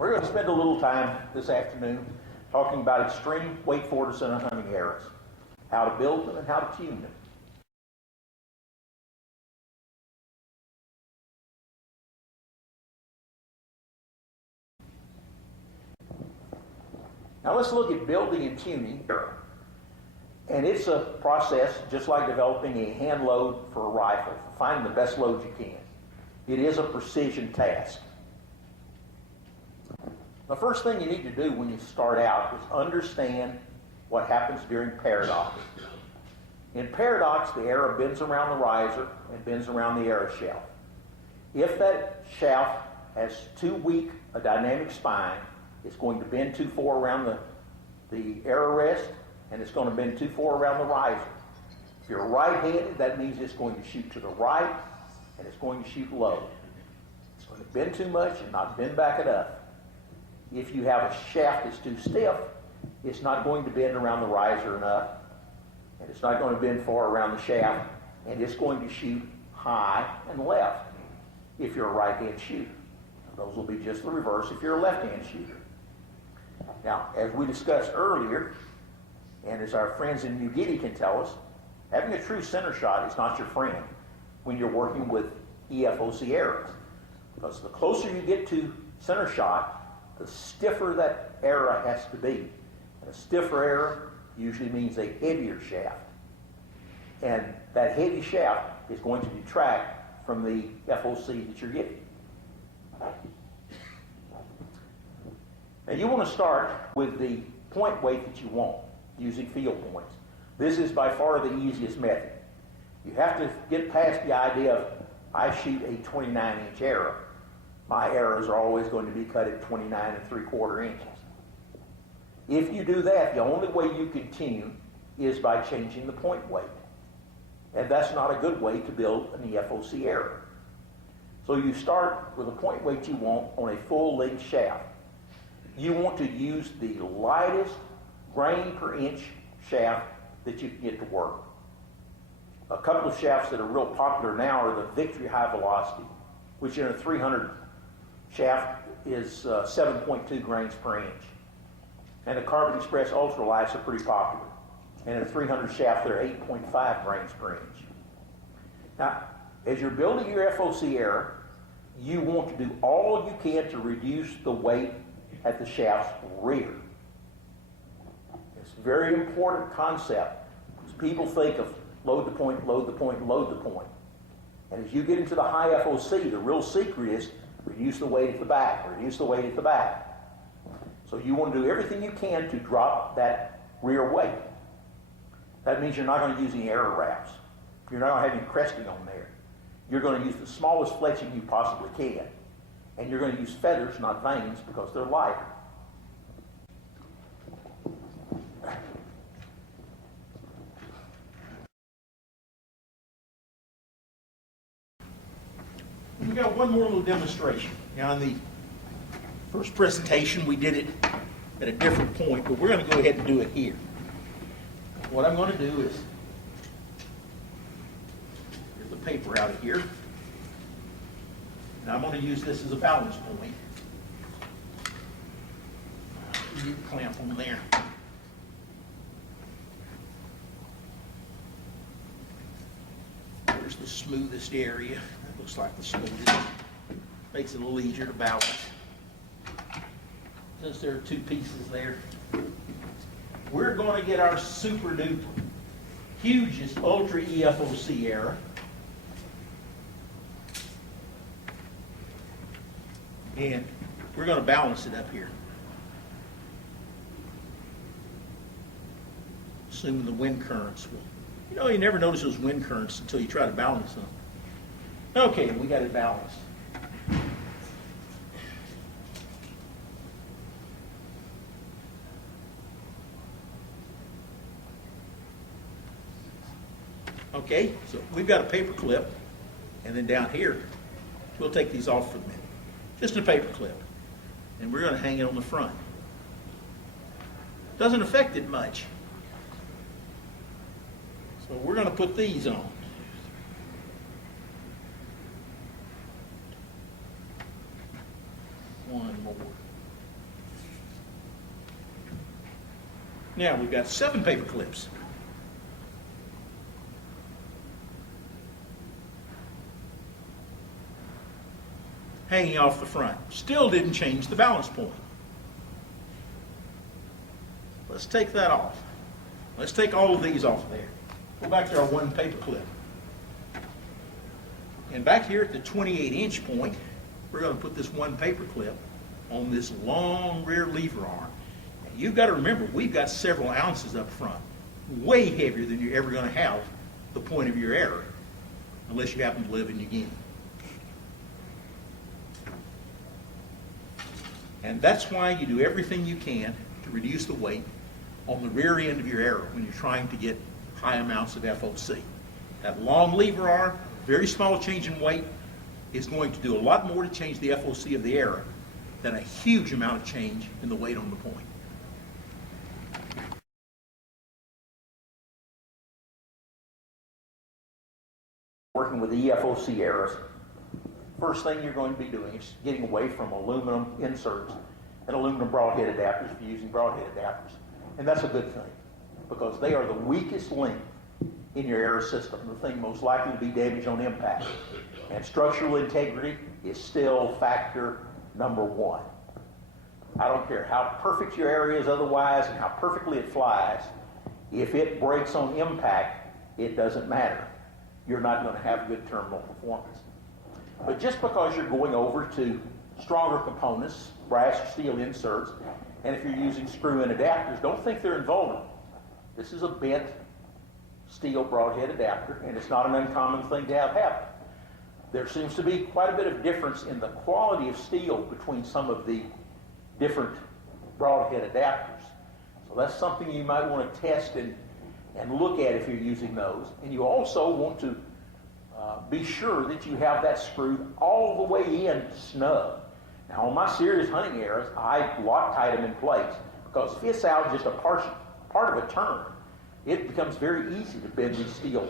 We're going to spend a little time this afternoon talking about extreme wakefulness and hunting errors, how to build them and how to tune them. Now let's look at building and tuning. And it's a process just like developing a hand load for a rifle, finding the best load you can. It is a precision task. The first thing you need to do when you start out is understand what happens during paradox. In paradox, the arrow bends around the riser and bends around the arrow shaft. If that shaft has too weak a dynamic spine, it's going to bend too far around the arrow rest, and it's going to bend too far around the riser. If you're right-handed, that means it's going to shoot to the right, and it's going to shoot low. It's going to bend too much and not bend back enough. If you have a shaft that's too stiff, it's not going to bend around the riser enough, and it's not going to bend far around the shaft, and it's going to shoot high and left if you're a right-hand shooter. Those will be just the reverse if you're a left-hand shooter. Now, as we discussed earlier, and as our friends in New Guinea can tell us, having a true center shot is not your friend when you're working with EFOC arrows. Because the closer you get to center shot, the stiffer that arrow has to be. And a stiffer arrow usually means a heavier shaft. And that heavy shaft is going to detract from the FOC that you're getting. Now you want to start with the point weight that you want using field points. This is by far the easiest method. You have to get past the idea of, I shoot a 29-inch arrow. My arrows are always going to be cut at 29 3/4 inches. If you do that, the only way you can tune is by changing the point weight. And that's not a good way to build an EFOC arrow. So you start with the point weight you want on a full-length shaft. You want to use the lightest grain per inch shaft that you can get to work. A couple of shafts that are real popular now are the Victory High Velocity, which in a 300 shaft is 7.2 grains per inch. And the Carbon Express Ultralights are pretty popular. And in a 300 shaft, they're 8.5 grains per inch. Now, as you're building your FOC arrow, you want to do all you can to reduce the weight at the shaft's rear. It's a very important concept because people think of load the point, load the point, load the point. And as you get into the high FOC, the real secret is reduce the weight at the back, reduce the weight at the back. So you want to do everything you can to drop that rear weight. That means you're not going to use any arrow wraps. You're not going to have any cresting on there. You're going to use the smallest fletching you possibly can. And you're going to use feathers, not vanes, because they're lighter. We got one more little demonstration. Now, in the first presentation, we did it at a different point, but we're going to go ahead and do it here. What I'm going to do is, here's the paper out of here, and I'm going to use this as a balance point. You can clamp on there. There's the smoothest area. That looks like the smoothest. Makes it a little easier to balance. Since there are two pieces there, we're going to get our super duper hugest ultra EFOC arrow. And we're going to balance it up here. Assuming the wind currents will. You never notice those wind currents until you try to balance them. Okay, we got it balanced. Okay, so we've got a paper clip, and then down here, we'll take these off for a minute. Just a paper clip. And we're going to hang it on the front. Doesn't affect it much. So we're going to put these on. One more. Now we've got 7 paper clips. Hanging off the front. Still didn't change the balance point. Let's take that off. Let's take all of these off there. Go back to our 1 paper clip. And back here at the 28-inch point, we're going to put this 1 paper clip on this long rear lever arm. And you've got to remember, we've got several ounces up front, way heavier than you're ever going to have the point of your error, unless you happen to live in New Guinea. And that's why you do everything you can to reduce the weight on the rear end of your arrow when you're trying to get high amounts of FOC. That long lever arm, very small change in weight, is going to do a lot more to change the FOC of the arrow than a huge amount of change in the weight on the point. Working with the EFOC arrows, first thing you're going to be doing is getting away from aluminum inserts and aluminum broadhead adapters if you're using broadhead adapters. And that's a good thing, because they are the weakest link in your arrow system, the thing most likely to be damaged on impact. And structural integrity is still factor number 1. I don't care how perfect your arrow is otherwise and how perfectly it flies, if it breaks on impact, it doesn't matter. You're not going to have good terminal performance. But just because you're going over to stronger components, brass or steel inserts, and if you're using screw-in adapters, don't think they're invulnerable. This is a bent steel broadhead adapter, and it's not an uncommon thing to have happen. There seems to be quite a bit of difference in the quality of steel between some of the different broadhead adapters. So that's something you might want to test and look at if you're using those. And you also want to be sure that you have that screwed all the way in snug. Now on my serious hunting arrows, I Loctite them in place, because if it's out just a part of a turn, it becomes very easy to bend these steel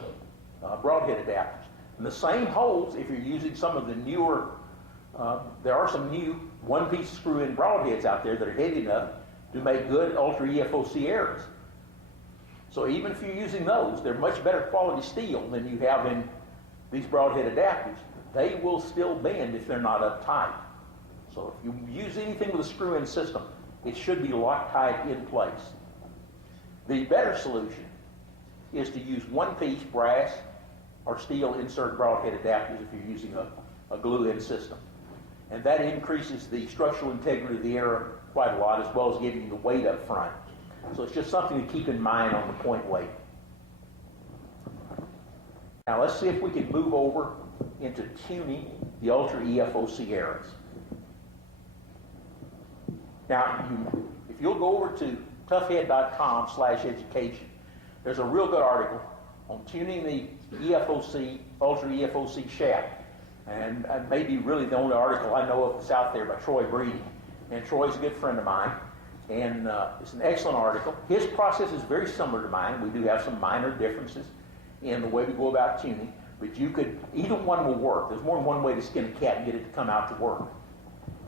broadhead adapters. And the same holds if you're using some of the newer, there are some new 1-piece screw-in broadheads out there that are heavy enough to make good Ultra EFOC arrows. So even if you're using those, they're much better quality steel than you have in these broadhead adapters. They will still bend if they're not uptight. So if you use anything with a screw-in system, it should be Loctite in place. The better solution is to use 1-piece brass or steel insert broadhead adapters if you're using a glue-in system. And that increases the structural integrity of the arrow quite a lot, as well as giving you the weight up front. So it's just something to keep in mind on the point weight. Now let's see if we can move over into tuning the Ultra EFOC arrows. Now, if you'll go over to toughhead.com/education, there's a real good article on tuning the EFOC, Ultra EFOC shaft. And maybe really the only article I know of that's out there by Troy Breeding. And Troy's a good friend of mine. And it's an excellent article. His process is very similar to mine. We do have some minor differences in the way we go about tuning. But you could, either one will work. There's more than one way to skin a cat and get it to come out to work.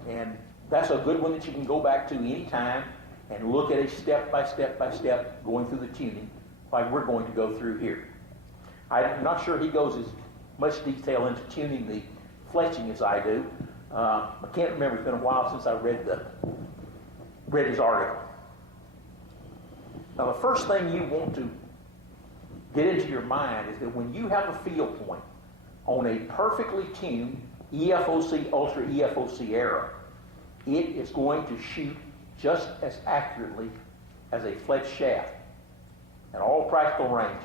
And that's a good one that you can go back to anytime and look at a step by step going through the tuning like we're going to go through here. I'm not sure he goes as much detail into tuning the fletching as I do. I can't remember. It's been a while since I read his article. Now the first thing you want to get into your mind is that when you have a field point on a perfectly tuned EFOC, Ultra EFOC arrow, it is going to shoot just as accurately as a fletch shaft at all practical ranges.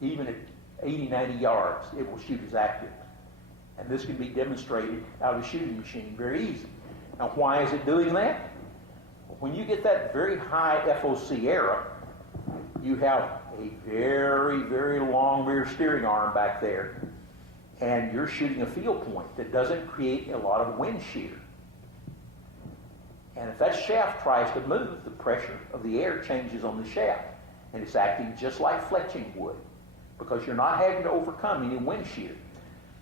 Even at 80, 90 yards, it will shoot as accurate. And this can be demonstrated out of a shooting machine very easy. Now, why is it doing that? When you get that very high FOC arrow, you have a very, very long rear steering arm back there, and you're shooting a field point that doesn't create a lot of wind shear. And if that shaft tries to move, the pressure of the air changes on the shaft, and it's acting just like fletching would, because you're not having to overcome any wind shear.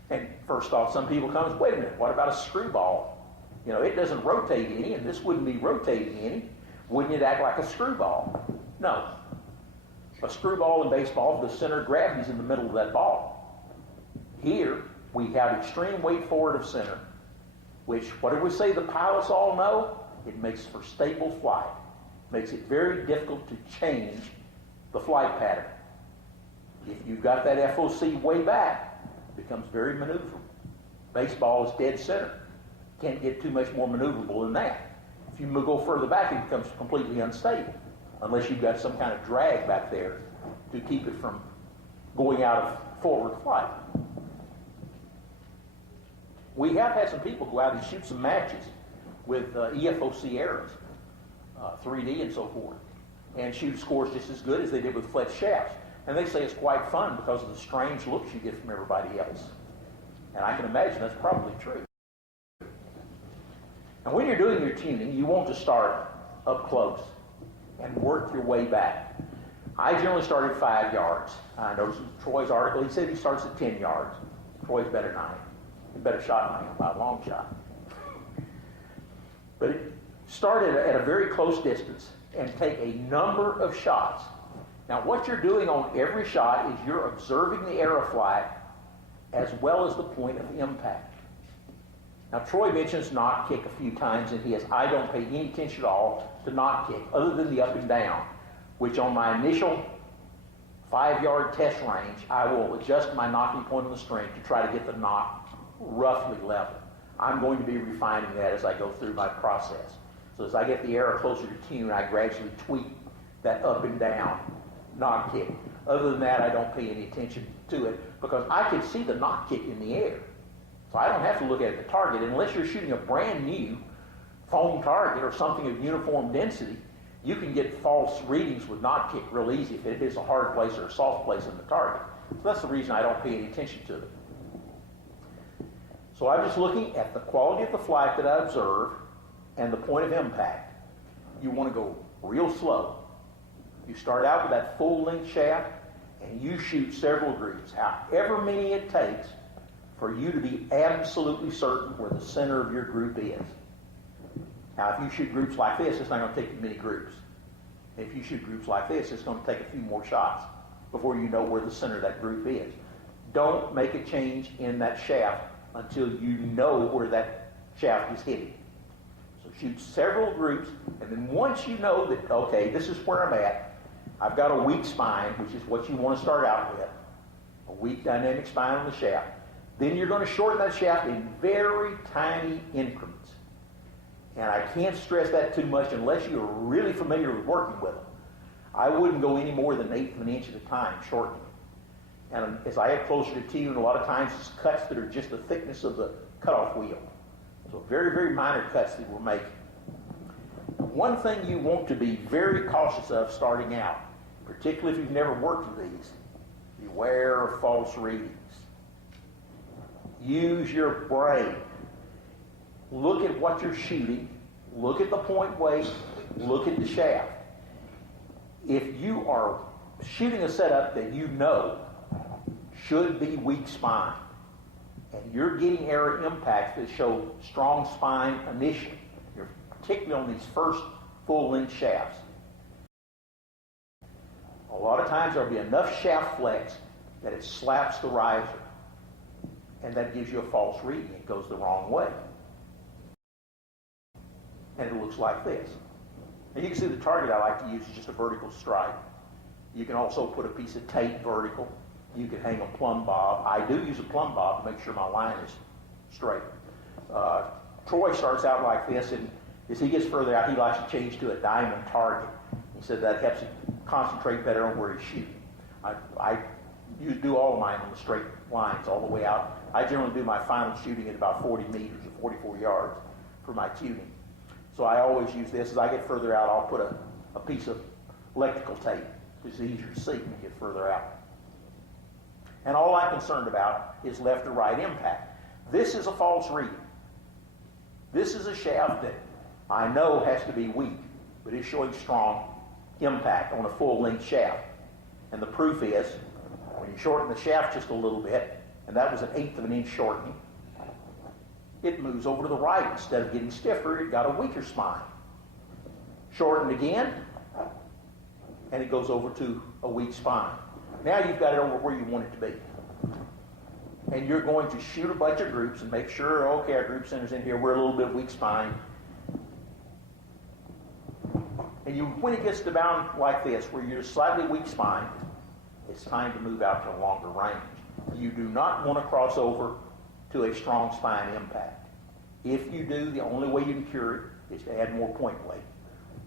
And first off, some people come and say, wait a minute, what about a screwball? You know, it doesn't rotate any, and this wouldn't be rotating any. Wouldn't it act like a screwball? No. A screwball in baseball, the center of gravity is in the middle of that ball. Here, we have extreme weight forward of center, which, what do we say the pilots all know? It makes for stable flight. Makes it very difficult to change the flight pattern. If you've got that FOC way back, it becomes very maneuverable. Baseball is dead center. Can't get too much more maneuverable than that. If you go further back, it becomes completely unstable, unless you've got some kind of drag back there to keep it from going out of forward flight. We have had some people go out and shoot some matches with EFOC arrows, 3D and so forth, and shoot scores just as good as they did with fletch shafts. And they say it's quite fun because of the strange looks you get from everybody else. And I can imagine that's probably true. And when you're doing your tuning, you want to start up close and work your way back. I generally start at 5 yards. I noticed in Troy's article, he said he starts at 10 yards. Troy's better than I am. He's a better shot than I am by a long shot. But start at a very close distance and take a number of shots. Now, what you're doing on every shot is you're observing the aeroflight as well as the point of impact. Now, Troy mentions knock kick a few times in his. I don't pay any attention at all to knock kick, other than the up and down, which on my initial 5-yard test range, I will adjust my knocking point on the string to try to get the knock roughly level. I'm going to be refining that as I go through my process. So as I get the arrow closer to tune, I gradually tweak that up and down knock kick. Other than that, I don't pay any attention to it because I can see the knock kick in the air. So I don't have to look at the target unless you're shooting a brand new foam target or something of uniform density. You can get false readings with knock kick real easy if it is a hard place or a soft place in the target. So that's the reason I don't pay any attention to it. So I'm just looking at the quality of the flight that I observe and the point of impact. You want to go real slow. You start out with that full length shaft and you shoot several groups, however many it takes for you to be absolutely certain where the center of your group is. Now, if you shoot groups like this, it's not going to take you many groups. If you shoot groups like this, it's going to take a few more shots before you know where the center of that group is. Don't make a change in that shaft until you know where that shaft is hitting. So shoot several groups, and then once you know that, okay, this is where I'm at, I've got a weak spine, which is what you want to start out with, a weak dynamic spine on the shaft. Then you're going to shorten that shaft in very tiny increments. And I can't stress that too much unless you're really familiar with working with them. I wouldn't go any more than 1/8 of an inch at a time shortening. And as I get closer to tune, a lot of times it's cuts that are just the thickness of the cutoff wheel. So very, very minor cuts that we're making. One thing you want to be very cautious of starting out, particularly if you've never worked with these, beware of false readings. Use your brain. Look at what you're shooting. Look at the point weight. Look at the shaft. If you are shooting a setup that you know should be weak spine, and you're getting error impacts that show strong spine initially, particularly on these first full-length shafts, a lot of times there'll be enough shaft flex that it slaps the riser, and that gives you a false reading. It goes the wrong way. And it looks like this. Now you can see the target I like to use is just a vertical stripe. You can also put a piece of tape vertical. You can hang a plumb bob. I do use a plumb bob to make sure my line is straight. Troy starts out like this, and as he gets further out, he likes to change to a diamond target. He said that helps him concentrate better on where he's shooting. I do all of mine on the straight lines all the way out. I generally do my final shooting at about 40 meters or 44 yards for my tuning. So I always use this. As I get further out, I'll put a piece of electrical tape. It's easier to see when you get further out. And all I'm concerned about is left or right impact. This is a false reading. This is a shaft that I know has to be weak, but it's showing strong impact on a full-length shaft. And the proof is, when you shorten the shaft just a little bit, and that was 1/8 of an inch shortening, it moves over to the right. Instead of getting stiffer, it got a weaker spine. shortened again, and it goes over to a weak spine. Now you've got it over where you want it to be. And you're going to shoot a bunch of groups and make sure, okay, our group center's in here, we're a little bit weak spine. And when it gets to bound like this, where you're slightly weak spine, it's time to move out to a longer range. You do not want to cross over to a strong spine impact. If you do, the only way you can cure it is to add more point weight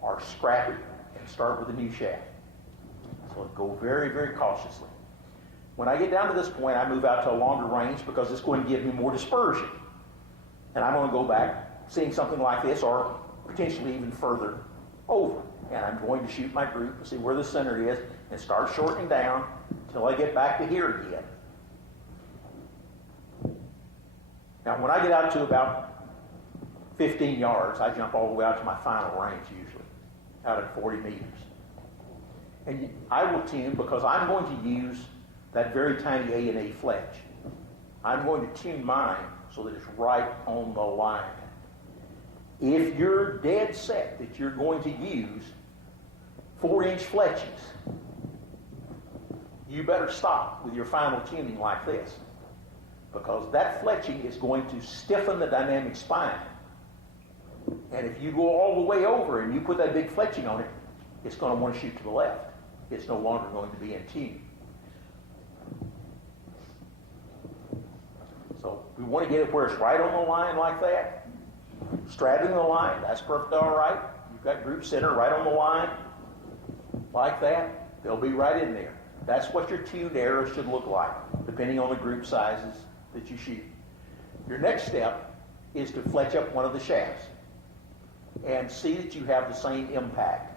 or scrap it and start with a new shaft. So go very, very cautiously. When I get down to this point, I move out to a longer range because it's going to give me more dispersion. And I'm going to go back seeing something like this or potentially even further over. And I'm going to shoot my group and see where the center is and start shortening down until I get back to here again. Now, when I get out to about 15 yards, I jump all the way out to my final range usually, out at 40 meters. And I will tune because I'm going to use that very tiny A&A fletch. I'm going to tune mine so that it's right on the line. If you're dead set that you're going to use 4-inch fletchings, you better stop with your final tuning like this, because that fletching is going to stiffen the dynamic spine. And if you go all the way over and you put that big fletching on it, it's going to want to shoot to the left. It's no longer going to be in tune. So we want to get it where it's right on the line like that. Straddling the line, that's perfectly all right. You've got group center right on the line like that. They'll be right in there. That's what your tuned arrows should look like, depending on the group sizes that you shoot. Your next step is to fletch up one of the shafts and see that you have the same impact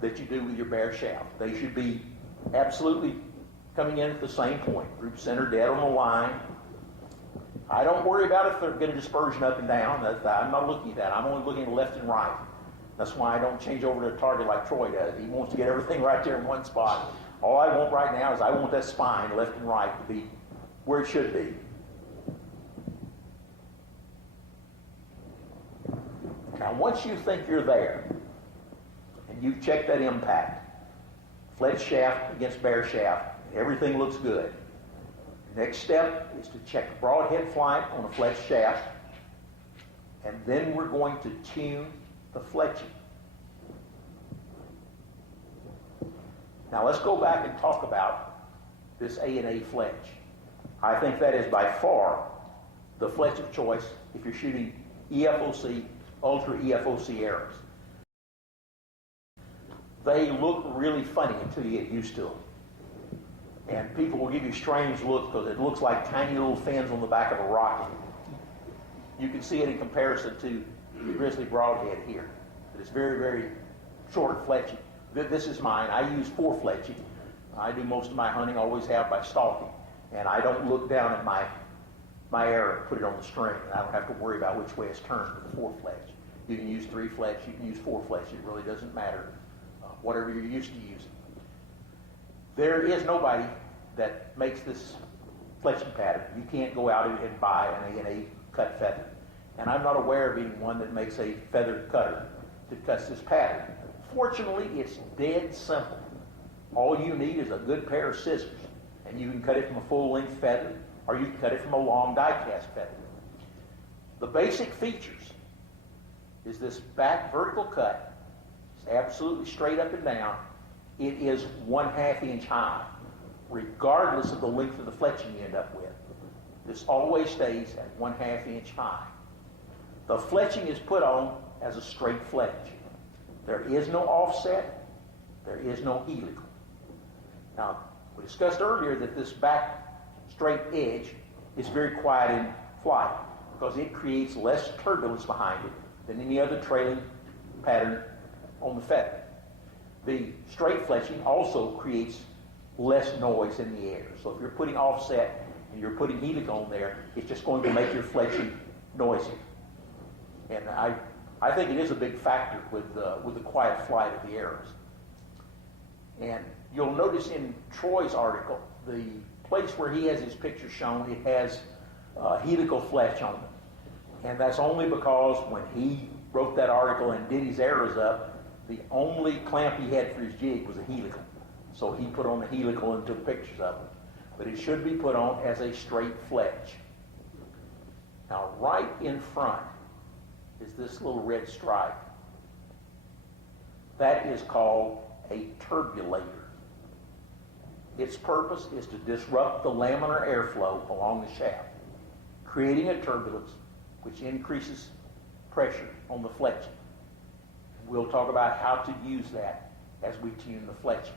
that you do with your bare shaft. They should be absolutely coming in at the same point. Group center dead on the line. I don't worry about if they're getting dispersion up and down. I'm not looking at that. I'm only looking at left and right. That's why I don't change over to a target like Troy does. He wants to get everything right there in one spot. All I want right now is I want that spine, left and right, to be where it should be. Now, once you think you're there, and you've checked that impact, fletch shaft against bare shaft, everything looks good. The next step is to check broadhead flight on a fletch shaft, and then we're going to tune the fletching. Now let's go back and talk about this A&A fletch. I think that is by far the fletch of choice if you're shooting EFOC, ultra EFOC arrows. They look really funny until you get used to them. And people will give you strange looks because it looks like tiny little fins on the back of a rocket. You can see it in comparison to the grizzly broadhead here. It's very, very short fletching. This is mine. I use 4 fletching. I do most of my hunting, always have, by stalking. And I don't look down at my arrow and put it on the string. And I don't have to worry about which way it's turned with the 4 fletch. You can use 3 fletch, you can use 4 fletch. It really doesn't matter. Whatever you're used to using. There is nobody that makes this fletching pattern. You can't go out and buy an A&A cut feather. And I'm not aware of anyone that makes a feathered cutter that cuts this pattern. Fortunately, it's dead simple. All you need is a good pair of scissors. And you can cut it from a full-length feather, or you can cut it from a long die-cast feather. The basic features is this back vertical cut. It's absolutely straight up and down. It is 1/2 inch high, regardless of the length of the fletching you end up with. This always stays at 1/2 inch high. The fletching is put on as a straight fletch. There is no offset. There is no helical. Now, we discussed earlier that this back straight edge is very quiet in flight because it creates less turbulence behind it than any other trailing pattern on the feather. The straight fletching also creates less noise in the air. So if you're putting offset and you're putting helical on there, it's just going to make your fletching noisy. And I think it is a big factor with the quiet flight of the arrows. And you'll notice in Troy's article, the place where he has his picture shown, it has helical fletch on it. And that's only because when he wrote that article and did his arrows up, The only clamp he had for his jig was a helical. So he put on a helical and took pictures of it. But it should be put on as a straight fletch. Now right in front is this little red stripe. That is called a turbulator. Its purpose is to disrupt the laminar airflow along the shaft, creating a turbulence which increases pressure on the fletching. We'll talk about how to use that as we tune the fletching.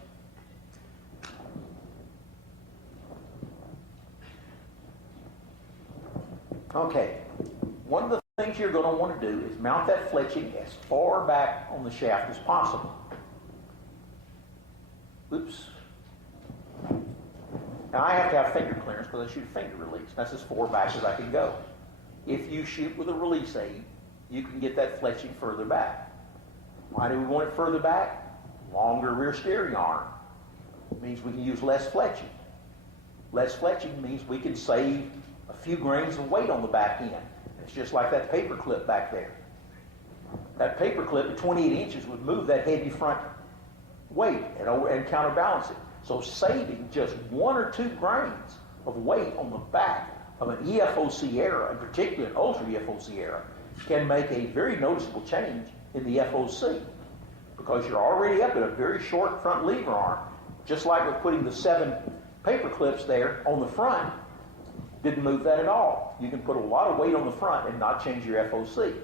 Okay, one of the things you're going to want to do is mount that fletching as far back on the shaft as possible. Oops. Now I have to have finger clearance because I shoot a finger release. That's as far back as I can go. If you shoot with a release aid, you can get that fletching further back. Why do we want it further back? Longer rear steering arm. It means we can use less fletching. Less fletching means we can save a few grains of weight on the back end. It's just like that paper clip back there. That paper clip at 28 inches would move that heavy front weight and counterbalance it. So saving just 1 or 2 grains of weight on the back of an EFOC error, and particularly an ultra EFOC error, can make a very noticeable change in the FOC, because you're already up at a very short front lever arm. Just like with putting the 7 paper clips there on the front, didn't move that at all. You can put a lot of weight on the front and not change your FOC.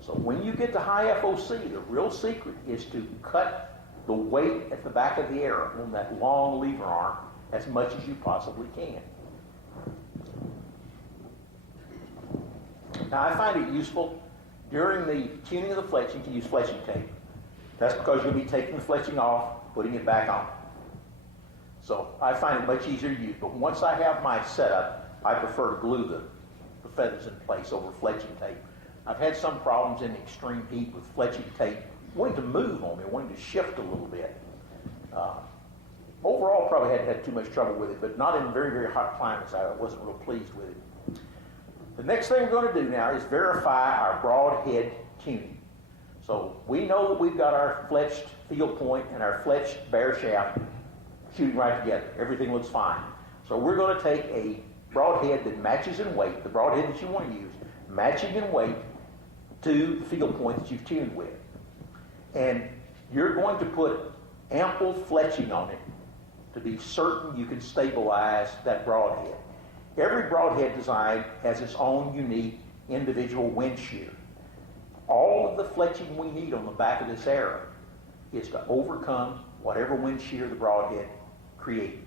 So when you get to high FOC, the real secret is to cut the weight at the back of the arrow on that long lever arm as much as you possibly can. Now I find it useful during the tuning of the fletching to use fletching tape. That's because you'll be taking the fletching off, putting it back on. So I find it much easier to use, but once I have my setup, I prefer to glue the feathers in place over fletching tape. I've had some problems in extreme heat with fletching tape wanting to move on me, wanting to shift a little bit. Overall, probably hadn't had too much trouble with it, but not in very, very hot climates. I wasn't real pleased with it. The next thing we're going to do now is verify our broadhead tuning. So we know that we've got our fletched field point and our fletched bare shaft shooting right together. Everything looks fine. So we're going to take a broadhead that matches in weight, the broadhead that you want to use, matching in weight to the field point that you've tuned with. And you're going to put ample fletching on it to be certain you can stabilize that broadhead. Every broadhead design has its own unique individual wind shear. All of the fletching we need on the back of this arrow is to overcome whatever wind shear the broadhead created.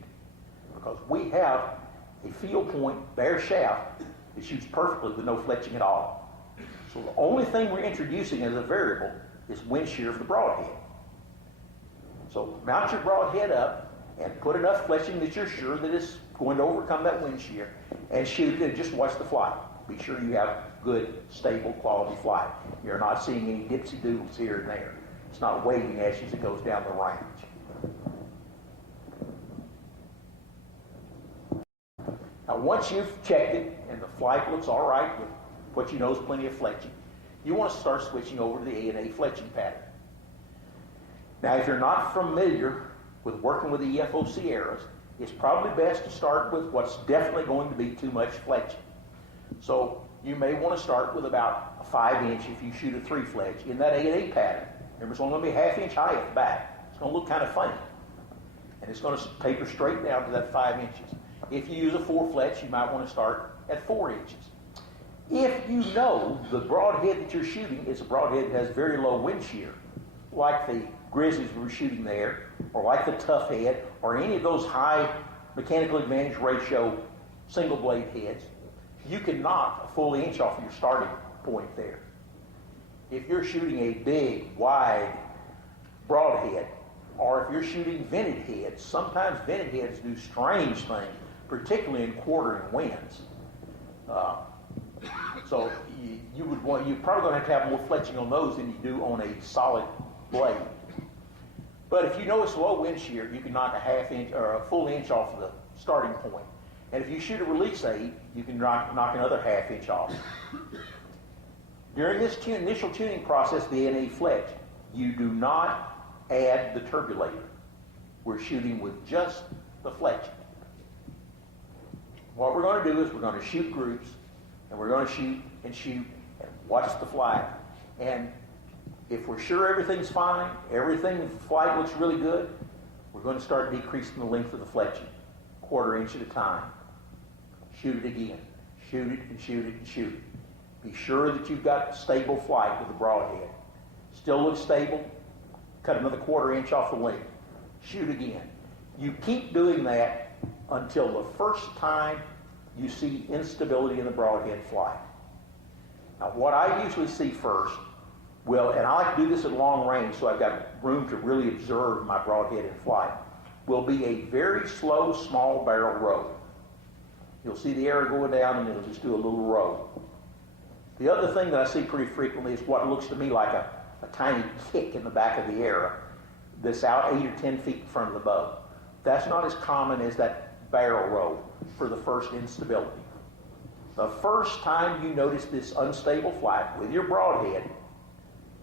Because we have a field point bare shaft that shoots perfectly with no fletching at all. So the only thing we're introducing as a variable is wind shear of the broadhead. So mount your broadhead up and put enough fletching that you're sure that it's going to overcome that wind shear, and shoot it and just watch the flight. Be sure you have good, stable, quality flight. You're not seeing any dipsy doodles here and there. It's not waving at you as it goes down the range. Now once you've checked it and the flight looks all right with what you know is plenty of fletching, you want to start switching over to the A&A fletching pattern. Now if you're not familiar with working with the EFOC arrows, it's probably best to start with what's definitely going to be too much fletching. So you may want to start with about a 5-inch if you shoot a 3 fletch in that A&A pattern. Remember, it's only going to be a 1/2 inch high at the back. It's going to look kind of funny. And it's going to taper straight down to that 5 inches. If you use a 4 fletch, you might want to start at 4 inches. If you know the broadhead that you're shooting is a broadhead that has very low wind shear, like the Grizzlies we were shooting there, or like the Tough Head, or any of those high mechanical advantage ratio single blade heads, you can knock a full inch off of your starting point there. If you're shooting a big, wide broadhead, or if you're shooting vented heads, sometimes vented heads do strange things, particularly in quartering winds. So you're probably going to have more fletching on those than you do on a solid blade. But if you know it's low wind shear, you can knock a 1/2 inch or a full inch off of the starting point. And if you shoot a release aid, you can knock another 1/2 inch off. During this initial tuning process, the A&A fletch, You do not add the turbulator. We're shooting with just the fletching. What we're going to do is we're going to shoot groups, and we're going to shoot and watch the flight. And if we're sure everything's fine, the flight looks really good, we're going to start decreasing the length of the fletching, 1/4 inch at a time. Shoot it again. Shoot it and shoot it and shoot it. Be sure that you've got stable flight with the broadhead. Still looks stable, cut another 1/4 inch off the length. Shoot again. You keep doing that until the first time you see instability in the broadhead flight. Now, what I usually see first, and I like to do this at long range so I've got room to really observe my broadhead in flight, will be a very slow, small barrel row. You'll see the arrow going down and it'll just do a little row. The other thing that I see pretty frequently is what looks to me like a tiny kick in the back of the arrow that's out 8 or 10 feet in front of the bow. That's not as common as that barrel row for the first instability. The first time you notice this unstable flight with your broadhead,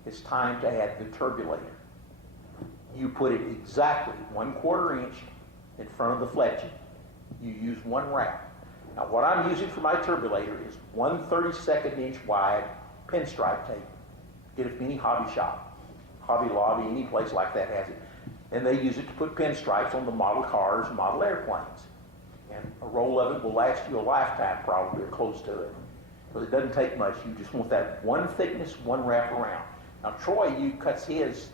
it's time to add the turbulator. You put it exactly 1/4 inch in front of the fletching. You use 1 wrap. Now, what I'm using for my turbulator is 1/32 inch wide pinstripe tape. Get it from any hobby shop, Hobby Lobby, any place like that has it. And they use it to put pinstripes on the model cars and model airplanes. And a roll of it will last you a lifetime, probably, or close to it. But it doesn't take much. You just want that 1 thickness, 1 wrap around. Now, Troy cuts his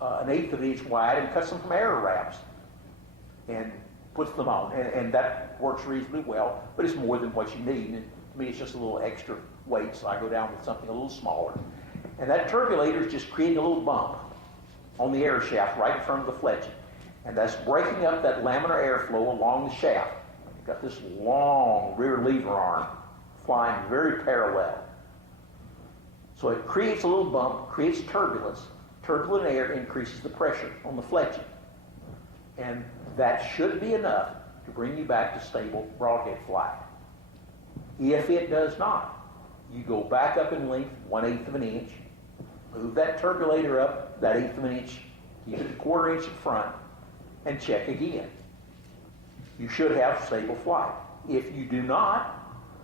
1/8 of an inch wide and cuts them from error wraps and puts them on. And that works reasonably well, but it's more than what you need. And to me, it's just a little extra weight, so I go down with something a little smaller. And that turbulator is just creating a little bump on the air shaft right in front of the fletching. And that's breaking up that laminar airflow along the shaft. You've got this long rear lever arm flying very parallel. So it creates a little bump, creates turbulence. Turbulent air increases the pressure on the fletching. And that should be enough to bring you back to stable broadhead flight. If it does not, you go back up in length 1/8 of an inch, move that turbulator up that 1/8 of an inch, keep it 1/4 inch in front, and check again. You should have stable flight. If you do not,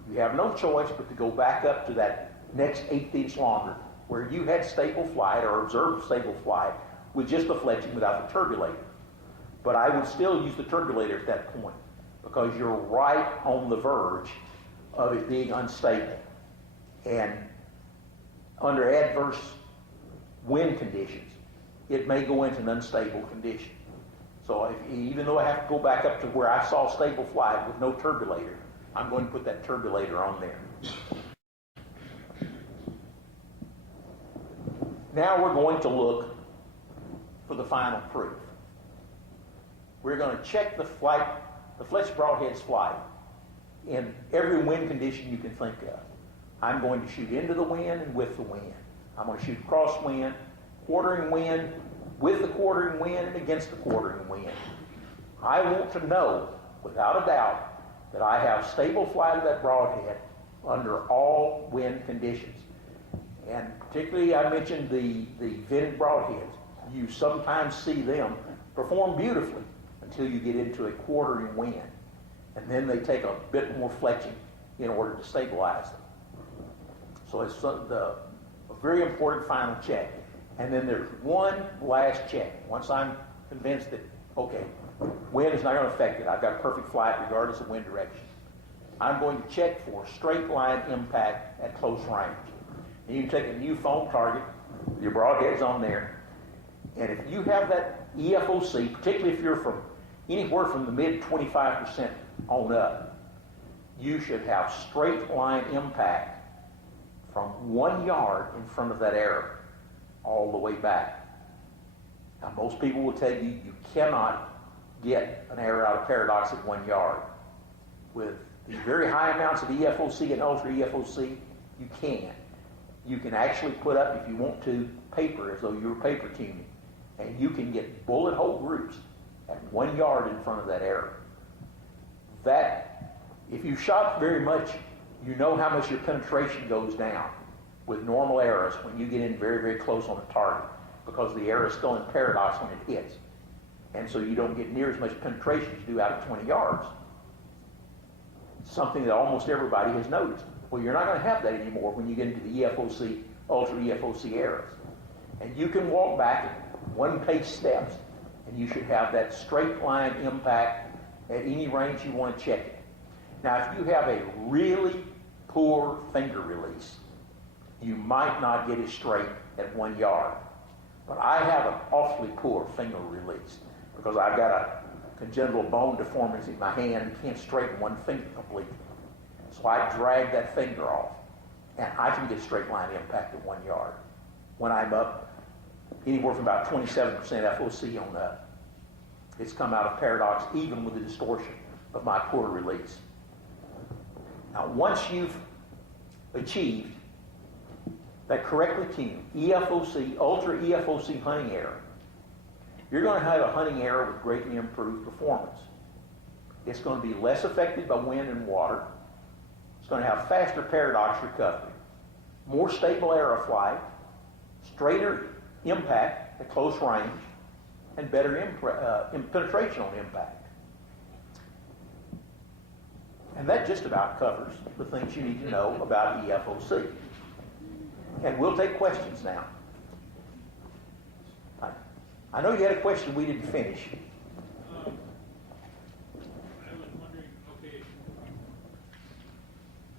you have no choice but to go back up to that next 1/8 inch longer, where you had stable flight or observed stable flight with just the fletching without the turbulator. But I would still use the turbulator at that point because you're right on the verge of it being unstable. And under adverse wind conditions, it may go into an unstable condition. So even though I have to go back up to where I saw stable flight with no turbulator, I'm going to put that turbulator on there. Now we're going to look for the final proof. We're going to check the Fletch Broadhead's flight in every wind condition you can think of. I'm going to shoot into the wind and with the wind. I'm going to shoot crosswind, quartering wind, with the quartering wind and against the quartering wind. I want to know, without a doubt, that I have stable flight of that broadhead under all wind conditions. And particularly, I mentioned the vented broadheads. You sometimes see them perform beautifully until you get into a quartering wind. And then they take a bit more fletching in order to stabilize them. So it's a very important final check. And then there's one last check. Once I'm convinced that, okay, wind is not going to affect it, I've got perfect flight regardless of wind direction, I'm going to check for straight line impact at close range. And you can take a new foam target, your broadhead's on there, and if you have that EFOC, particularly if you're from anywhere from the mid 25% on up, you should have straight line impact from 1 yard in front of that arrow all the way back. Now, most people will tell you you cannot get an arrow out of paradox at 1 yard. With the very high amounts of EFOC and ultra EFOC, you can. You can actually put up, if you want to, paper as though you were paper tuning. And you can get bullet hole groups at 1 yard in front of that arrow. That, if you shot very much, you know how much your penetration goes down with normal arrows when you get in very, very close on a target. because the air is still in paradox when it hits. And so you don't get near as much penetration as you do out at 20 yards. Something that almost everybody has noticed. Well, you're not going to have that anymore when you get into the EFOC, ultra EFOC eras. And you can walk back one-pace steps, and you should have that straight line impact at any range you want to check it. Now, if you have a really poor finger release, you might not get it straight at 1 yard. But I have an awfully poor finger release because I've got a congenital bone deformity in my hand and can't straighten one finger completely. So I drag that finger off, and I can get straight line impact at 1 yard when I'm up anywhere from about 27% FOC on up. It's come out of paradox even with the distortion of my poor release. Now, once you've achieved that correctly tuned EFOC, ultra EFOC hunting error, you're going to have a hunting error with greatly improved performance. It's going to be less affected by wind and water. It's going to have faster paradox recovery, more stable aeroflight, straighter impact at close range, and better penetration on impact. And that just about covers the things you need to know about EFOC. And we'll take questions now. I know you had a question we didn't finish. I was wondering, okay,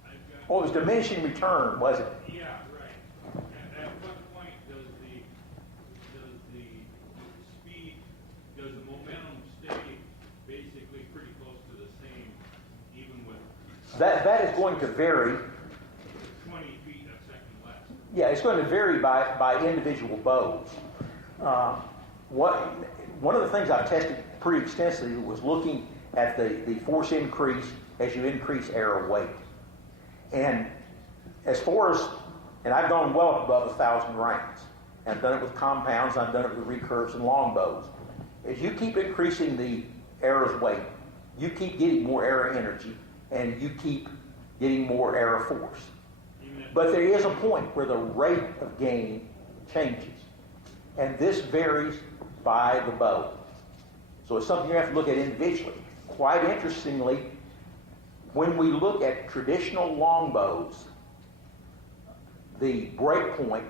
I've got... Oh, it was diminishing return, was it? Yeah, right. And at what point does the momentum stay basically pretty close to the same, even with... That is going to vary. 20 feet a second less. Yeah, it's going to vary by individual bows. One of the things I've tested pretty extensively was looking at the force increase as you increase arrow weight. And as far as, and I've gone well above 1,000 grains. And I've done it with compounds, I've done it with recurves and longbows. As you keep increasing the arrow's weight, you keep getting more arrow energy, and you keep getting more arrow force. But there is a point where the rate of gain changes. And this varies by the bow. So it's something you have to look at individually. Quite interestingly, when we look at traditional longbows, the break point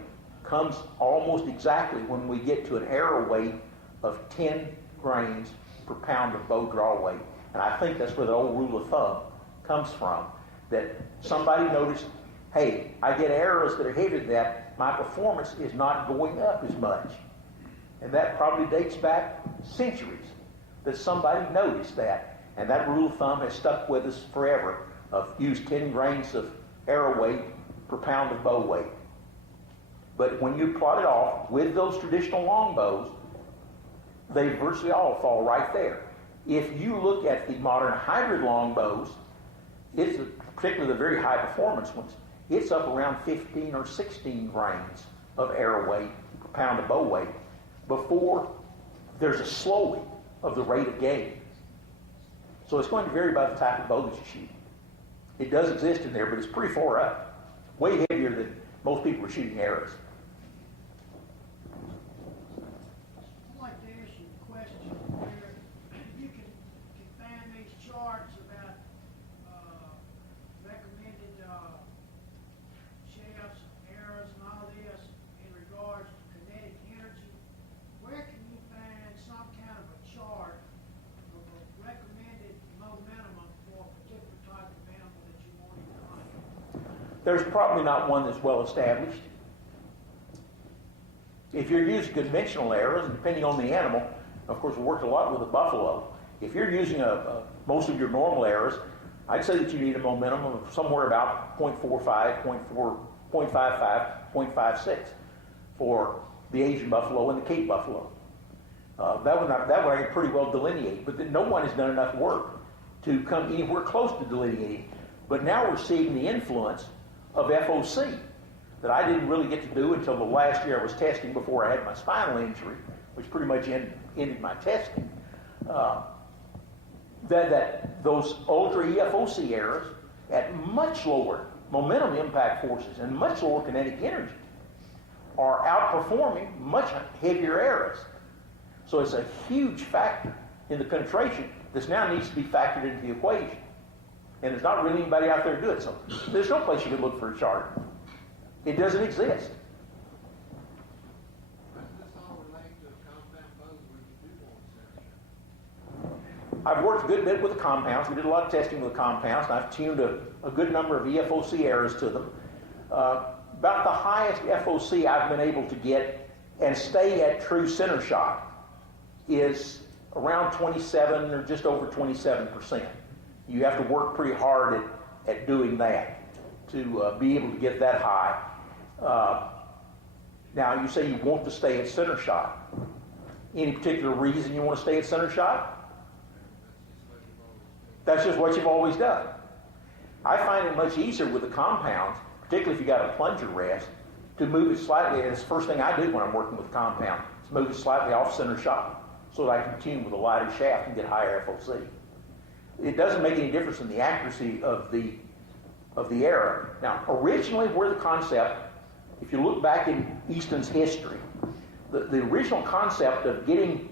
comes almost exactly when we get to an arrow weight of 10 grains per pound of bow draw weight. And I think that's where the old rule of thumb comes from, that somebody noticed, hey, I get arrows that are heavier than that, my performance is not going up as much. And that probably dates back centuries that somebody noticed that. And that rule of thumb has stuck with us forever of use 10 grains of arrow weight per pound of bow weight. But when you plot it off with those traditional longbows, they virtually all fall right there. If you look at the modern hybrid longbows, it's particularly the very high performance ones, it's up around 15 or 16 grains of arrow weight per pound of bow weight before there's a slowing of the rate of gain. So it's going to vary by the type of bow that you shoot. It does exist in there, but it's pretty far up. Way heavier than most people are shooting arrows. I'd like to ask you a question where you can find these charts about recommended shafts, arrows, and all this in regards to kinetic energy. Where can you find some kind of a chart of a recommended momentum for a particular type of animal that you want to hunt? There's probably not one that's well established. If you're using conventional arrows, and depending on the animal, of course we worked a lot with the buffalo. If you're using most of your normal arrows, I'd say that you need a momentum of somewhere about 0.45, 0.55, 0.56 for the Asian buffalo and the Cape buffalo. That would I can pretty well delineate, but no one has done enough work to come anywhere close to delineating. But now we're seeing the influence of FOC that I didn't really get to do until the last year I was testing before I had my spinal injury, which pretty much ended my testing. That those ultra EFOC errors at much lower momentum impact forces and much lower kinetic energy are outperforming much heavier arrows. So it's a huge factor in the penetration that now needs to be factored into the equation. And there's not really anybody out there to do it. So there's no place you can look for a chart. It doesn't exist. Does this all relate to compound bows when you do want center? I've worked a good bit with the compounds. We did a lot of testing with the compounds, and I've tuned a good number of EFOC arrows to them. About the highest FOC I've been able to get and stay at true center shot is around 27 or just over 27%. You have to work pretty hard at doing that to be able to get that high. Now, you say you want to stay at center shot. Any particular reason you want to stay at center shot? That's just what you've always done. I find it much easier with the compounds, particularly if you got a plunger rest, to move it slightly. And it's the first thing I do when I'm working with compound, is move it slightly off center shot so that I can tune with a lighter shaft and get higher FOC. It doesn't make any difference in the accuracy of the arrow. Now, originally, where the concept, if you look back in Easton's history, the original concept of getting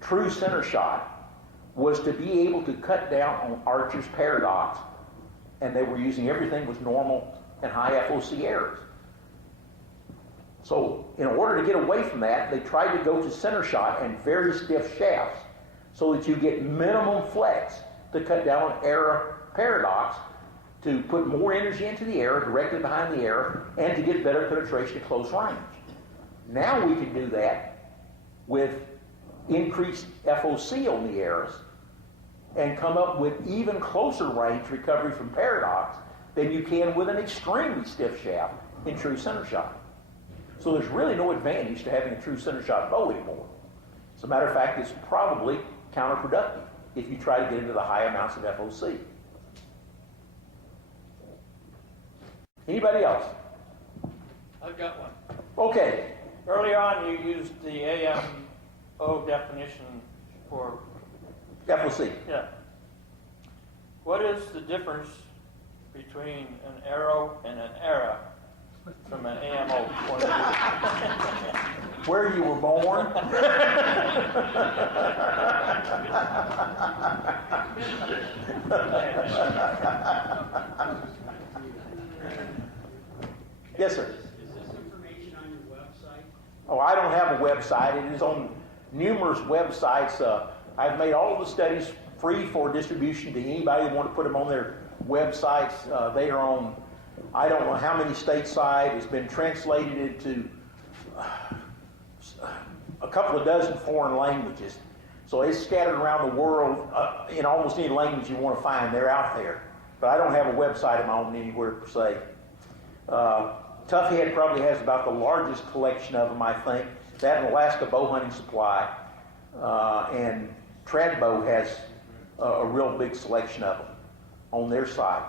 true center shot was to be able to cut down on Archer's paradox, and they were using everything was normal and high FOC errors. So in order to get away from that, they tried to go to center shot and very stiff shafts so that you get minimum flex to cut down on error paradox, to put more energy into the arrow, directly behind the arrow, and to get better penetration at close range. Now we can do that with increased FOC on the arrows and come up with even closer range recovery from paradox than you can with an extremely stiff shaft in true center shot. So there's really no advantage to having a true center shot bow anymore. As a matter of fact, it's probably counterproductive if you try to get into the high amounts of FOC. Anybody else? I've got one. Okay. Earlier on, you used the AMO definition for, FOC. yeah. What is the difference between an arrow and an era from an AMO point of view? Where you were born. Yes, sir. Is this information on your website? Oh, I don't have a website. It is on numerous websites. I've made all of the studies free for distribution to anybody who want to put them on their websites. They are on, I don't know how many stateside. It's been translated into a couple of dozen foreign languages. So it's scattered around the world in almost any language you want to find. They're out there. But I don't have a website of my own anywhere per se. Toughhead probably has about the largest collection of them, I think. That and Alaska Bow Hunting Supply. And Tradbow has a real big selection of them on their site.